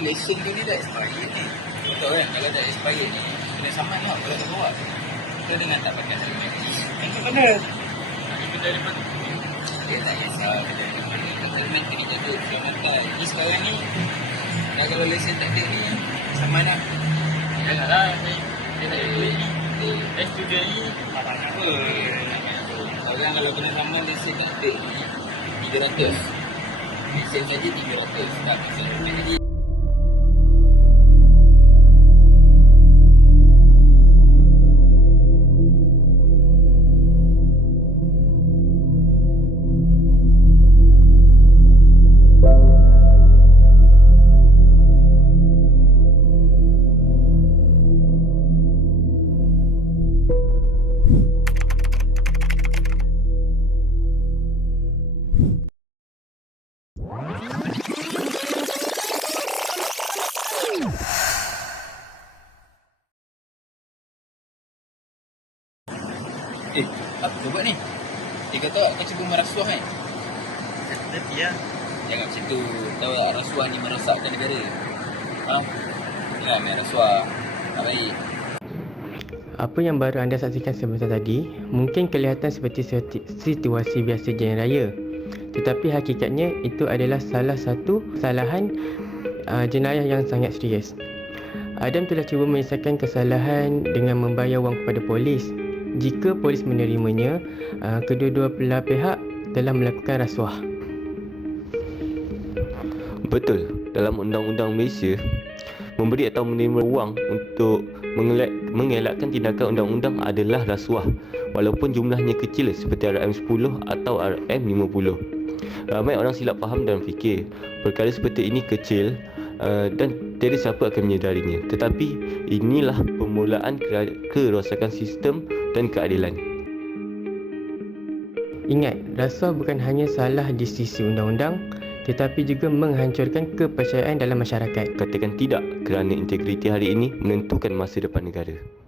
lesen tu ni dah expired ni. Betul kan? Kalau dah expired ni, kena saman lah kalau tak bawa. Kita dengan tak pakai helmet. Itu kena. Ini benda lepas tu. Dia tak kisah. Kita kena helmet tu kita duduk. Kita mantai. Ini sekarang ni, dah kalau lesen tak ada ni, saman lah. Dah lah lah. Dia tak ada duit ni. Dia studio ni, tak banyak pun. Sekarang kalau kena saman lesen tak ada ni, 300. Lesen saja 300. Tak bisa. Jadi, Eh, apa kau buat ni? Dia kata kau cuba merasuah kan? Tapi ya. Jangan macam tu. Tahu tak rasuah ni merosakkan negara. Ha? Jangan main rasuah. Tak baik. Apa yang baru anda saksikan sebentar tadi mungkin kelihatan seperti situ- situasi biasa jalan raya. Tetapi hakikatnya itu adalah salah satu kesalahan uh, jenayah yang sangat serius. Adam telah cuba menyelesaikan kesalahan dengan membayar wang kepada polis. Jika polis menerimanya, uh, kedua-dua belah pihak telah melakukan rasuah. Betul, dalam undang-undang Malaysia, memberi atau menerima wang untuk mengelak, mengelakkan tindakan undang-undang adalah rasuah walaupun jumlahnya kecil seperti RM10 atau RM50. Ramai orang silap faham dan fikir perkara seperti ini kecil uh, dan tiada siapa akan menyedarinya. Tetapi inilah permulaan kerosakan sistem dan keadilan. Ingat, rasuah bukan hanya salah di sisi undang-undang tetapi juga menghancurkan kepercayaan dalam masyarakat. Katakan tidak kerana integriti hari ini menentukan masa depan negara.